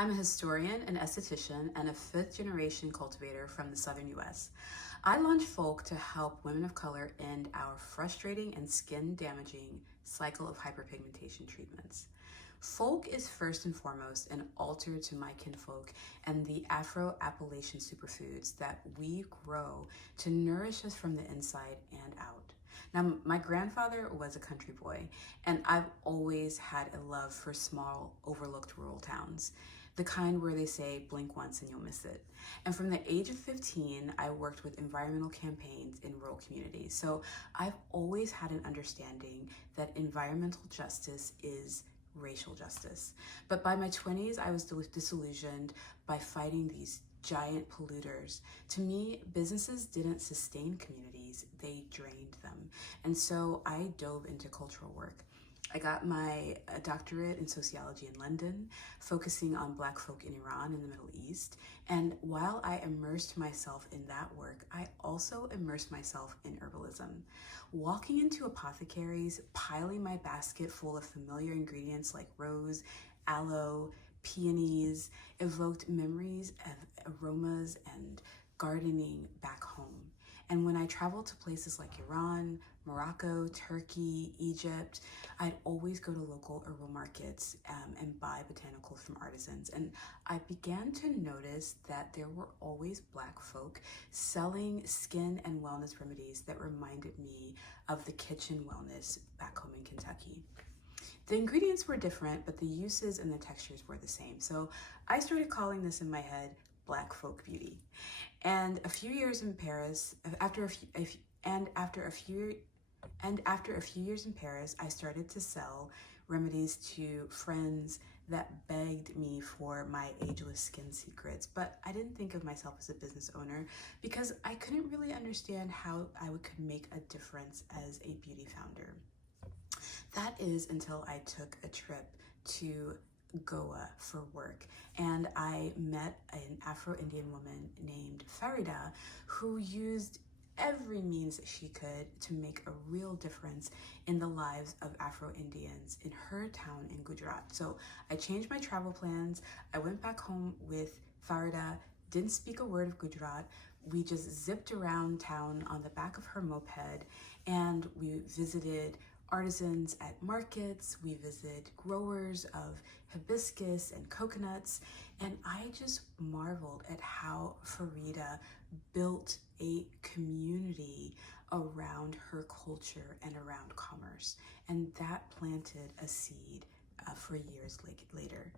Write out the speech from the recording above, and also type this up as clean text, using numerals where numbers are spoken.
I'm a historian, an esthetician, and a fifth-generation cultivator from the southern US. I launched Pholk to help women of color end our frustrating and skin-damaging cycle of hyperpigmentation treatments. Pholk is first and foremost an altar to my kinfolk and the Afro-Appalachian superfoods that we grow to nourish us from the inside and out. Now, my grandfather was a country boy, and I've always had a love for small, overlooked rural towns, the kind where they say blink once and you'll miss it. And from the age of 15, I worked with environmental campaigns in rural communities. So I've always had an understanding that environmental justice is racial justice. But by my 20s, I was disillusioned by fighting these giant polluters. To me, businesses didn't sustain communities, they drained them. And so I dove into cultural work. I got my doctorate in sociology in London, focusing on Black folk in Iran and the Middle East. And while I immersed myself in that work, I also immersed myself in herbalism. Walking into apothecaries, piling my basket full of familiar ingredients like rose, aloe, peonies, evoked memories of aromas and gardening back home. And when I traveled to places like Iran, Morocco, Turkey, Egypt, I'd always go to local herbal markets and buy botanicals from artisans. And I began to notice that there were always Black folk selling skin and wellness remedies that reminded me of the kitchen wellness back home in Kentucky. The ingredients were different, but the uses and the textures were the same. So I started calling this in my head Black folk beauty. And a few years in Paris, after a few years in Paris, I started to sell remedies to friends that begged me for my ageless skin secrets. But I didn't think of myself as a business owner because I couldn't really understand how I could make a difference as a beauty founder. That is until I took a trip to Goa for work, and I met an Afro-Indian woman named Farida who used every means that she could to make a real difference in the lives of Afro-Indians in her town in Gujarat. So I changed my travel plans. I went back home with Farida, didn't speak a word of Gujarat. We just zipped around town on the back of her moped, and we visited artisans at markets, we visited growers of hibiscus and coconuts, and I just marveled at how Farida built a community around her culture and around commerce, and that planted a seed for years later.